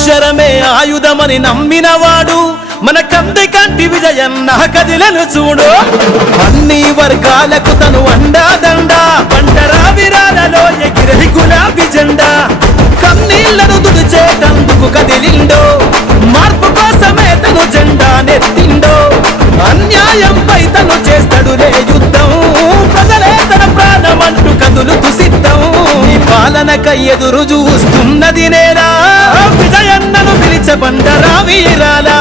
అక్షరమే ఆయుధమని నమ్మినవాడు మన కంది కంటి విజయన్న కదిలను చూడు. అన్ని వర్గాలకు తను అండాదండా, పంటరా విరాలలో ఎగిరే గులాబీ జెండా. కన్నీళ్లను తుడిచేటందుకు కదిలిండో, మార్పు కోసమే తను జెండా నెత్తిండో. అన్యాయంపై తను చేస్తాడులే యుద్ధం, ప్రజలే తన ప్రాణమంటూ కదులుతూ సిద్ధం. ఈ పాలనకై ఎదురు చూస్తున్నది నేనా, విజయన్నను పిలిచబండరా వీరాలా.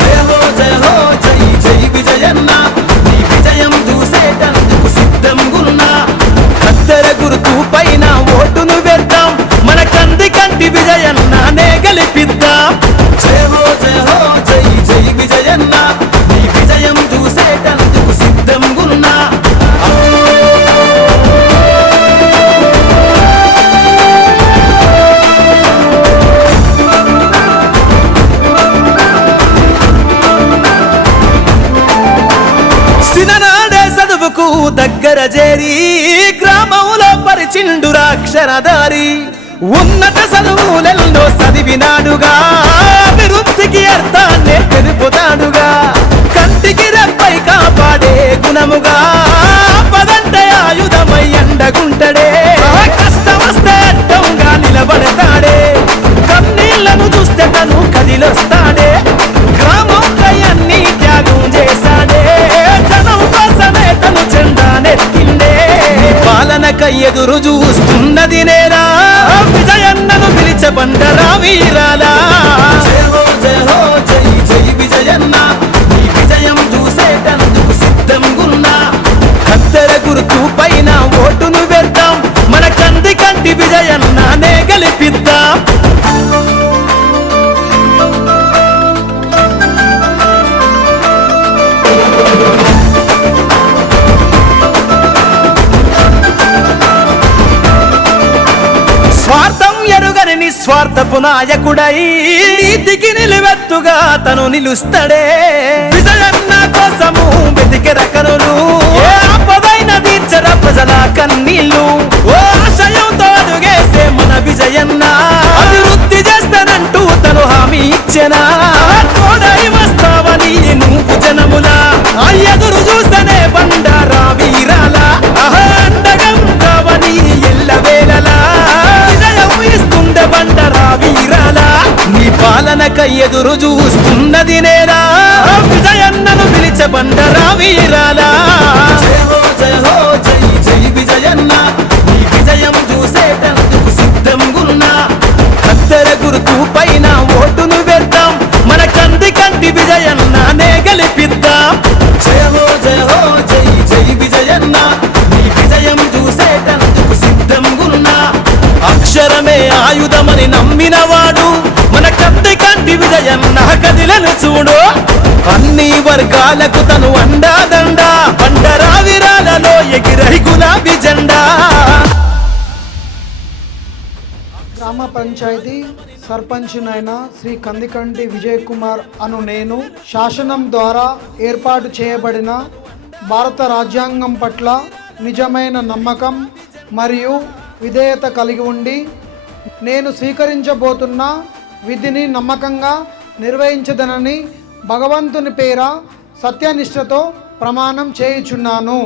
జయ హో జయ హో జై జై విజయన్న, నీ విజయం చూసేటందుకు సిద్ధంగున్నా. కత్తెర గుర్తు పైన ఓటును వేద్దాం, మన కంది కంటి విజయన్ననే గెలిపిద్దాం. జయ హో జై జై విజయన్న, నీ విజయం చూసేటందుకు సిద్ధంగున్నా. సిననాడే చదువుకు దగ్గర చేరి గ్రామంలో పరిచిండురా అక్షరధారి. ఉన్నత చదువులెన్నో చదివినాడుగా, అభివృద్ధికి అర్థాన్నే తెలుపుతాడుగా. కంటికి రెప్పై కాపాడే గుణముగా, పదంటే ఆయుధమై అండగుంటడే. కష్టమస్తే అడ్డంగా నిలబడతాడే, కన్నీళ్లను చూస్తే తను కదిలొస్తాడే. గ్రామంపై అన్ని త్యాగం చేశాడే, జనం కోసమే తను జెండానెత్తిండే. పాలనకై ఎదురు చూస్తున్నది నేనా, విజయన్నను పిలిచబండరా వీరాలా. జయ హో జై జై విజయన్న, నీ విజయం చూసేటందుకు సిద్ధంగున్నా. కత్తెర గుర్తు పైన ఓటును వేద్దాం, మన కంది కంటి విజయన్ననే గెలిపిద్దాం. స్వార్థం ఎరుగని నిస్వార్థపు నాయకుడై, నీతికి నిలువెత్తుగా తను నిలుస్తాడే. విజయన్న కోసము వెతికెర కనులు, ఏ ఆపదైన తీర్చర ప్రజల కన్నీళ్ళు. ఓ ఆశయంతో అడుగేసే మన విజయన్న, అభివృద్ధి చేస్తానంటూ తను హామీ ఇచ్చెనా. తోడై వస్తావని నువ్వు జనములా, ఎదురు చూస్తేనే బండారా వీరాలా. అండగా ఉంటావని ఎల్లవేళలా, ఇస్తుండే బండరా వీరాలా. నీ పాలనకై ఎదురు చూస్తున్నది నేనా, విజయన్నను పిలిచబండరా వీరాలా. జయ హో జై జై విజయన్న, నీ విజయం చూసేటందుకు సిద్ధంగున్నా. కత్తెర గుర్తు పైన ఓటును వేద్దాం, మన కంది కంటి విజయన్ననే గెలిపిద్దాం. జయ హో జై జై విజయన్న, నీ విజయం చూసేటందుకు సిద్ధంగున్నా. అక్షరమే ఆయుధమని నమ్మినవాడు మన కంది కంటి విజయన్న కదిలను చూడు. అన్ని వర్గాలకు తను అండాదండా, పండరా విరాలలో ఎగిరే గులాబీ జెండా. గ్రామ పంచాయతీ సర్పంచ్నైన శ్రీ కందికంటి విజయ్ కుమార్ అను నేను శాసనం ద్వారా ఏర్పాటు చేయబడిన భారత రాజ్యాంగం పట్ల నిజమైన నమ్మకం మరియు విధేయత కలిగి ఉండి, నేను స్వీకరించబోతున్న విధిని నమ్మకంగా నిర్వహించదనని భగవంతుని పేర సత్యనిష్టతో ప్రమాణం చేయుచున్నాను.